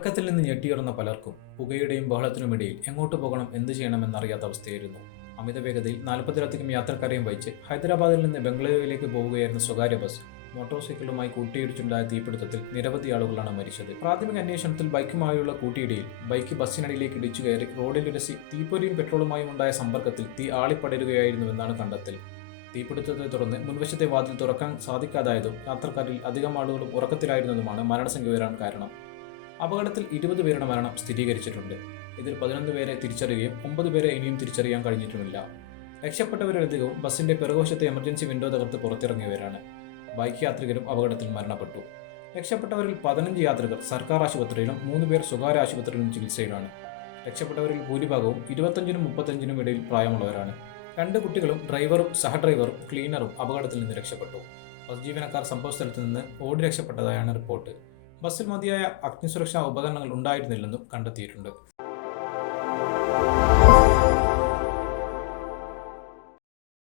ഉറക്കത്തിൽ നിന്ന് ഞെട്ടിയുറന്ന പലർക്കും പുകയുടെയും ബഹളത്തിനുമിടയിൽ എങ്ങോട്ട് പോകണം എന്ത് ചെയ്യണമെന്നറിയാത്ത അവസ്ഥയായിരുന്നു. അമിത വേഗതയിൽ 40-ലധികം യാത്രക്കാരെയും വഹിച്ച് ഹൈദരാബാദിൽ നിന്ന് ബംഗളൂരുവിലേക്ക് പോവുകയായിരുന്ന സ്വകാര്യ ബസ് മോട്ടോർ സൈക്കിളുമായി കൂട്ടിയിടിച്ചുണ്ടായ തീപിടുത്തത്തിൽ നിരവധി ആളുകളാണ് മരിച്ചത്. പ്രാഥമിക അന്വേഷണത്തിൽ ബൈക്കുമായുള്ള കൂട്ടിയിടിയിൽ ബൈക്ക് ബസ്സിനടിയിലേക്ക് ഇടിച്ചു കയറി റോഡിലുരസി തീപ്പൊരിയും പെട്രോളുമായും ഉണ്ടായ സമ്പർക്കത്തിൽ തീ ആളിപ്പടരുകയായിരുന്നുവെന്നാണ് കണ്ടെത്തൽ. തീപിടുത്തത്തെ തുടർന്ന് മുൻവശത്തെ വാതിൽ തുറക്കാൻ സാധിക്കാതായതും യാത്രക്കാരിൽ അധികം ആളുകളും ഉറക്കത്തിലായിരുന്നതുമാണ് മരണസംഖ്യ ഉയരാൻ കാരണം. അപകടത്തിൽ 20 പേരുടെ മരണം സ്ഥിരീകരിച്ചിട്ടുണ്ട്. ഇതിൽ 11 പേരെ തിരിച്ചറിയുകയും 9 പേരെ ഇനിയും തിരിച്ചറിയാൻ കഴിഞ്ഞിട്ടുമില്ല. രക്ഷപ്പെട്ടവരിലധികവും ബസിന്റെ പിറകുവശത്തെ എമർജൻസി വിൻഡോ തകർത്ത് പുറത്തിറങ്ങിയവരാണ്. ബൈക്ക് യാത്രികരും അപകടത്തിൽ മരണപ്പെട്ടു. രക്ഷപ്പെട്ടവരിൽ 15 യാത്രികർ സർക്കാർ ആശുപത്രിയിലും 3 പേർ സ്വകാര്യ ആശുപത്രിയിലും ചികിത്സയിലാണ്. രക്ഷപ്പെട്ടവരിൽ ഭൂരിഭാഗവും 25-നും 35-നും ഇടയിൽ പ്രായമുള്ളവരാണ്. 2 കുട്ടികളും ഡ്രൈവറും സഹഡ്രൈവറും ക്ലീനറും അപകടത്തിൽ നിന്ന് രക്ഷപ്പെട്ടു. ബസ് ജീവനക്കാർ സംഭവസ്ഥലത്ത് നിന്ന് ഓടി രക്ഷപ്പെട്ടതായാണ് റിപ്പോർട്ട്. ബസ്സിൽ മതിയായ അഗ്നിസുരക്ഷാ ഉപകരണങ്ങൾ ഉണ്ടായിരുന്നില്ലെന്നും കണ്ടെത്തിയിട്ടുണ്ട്.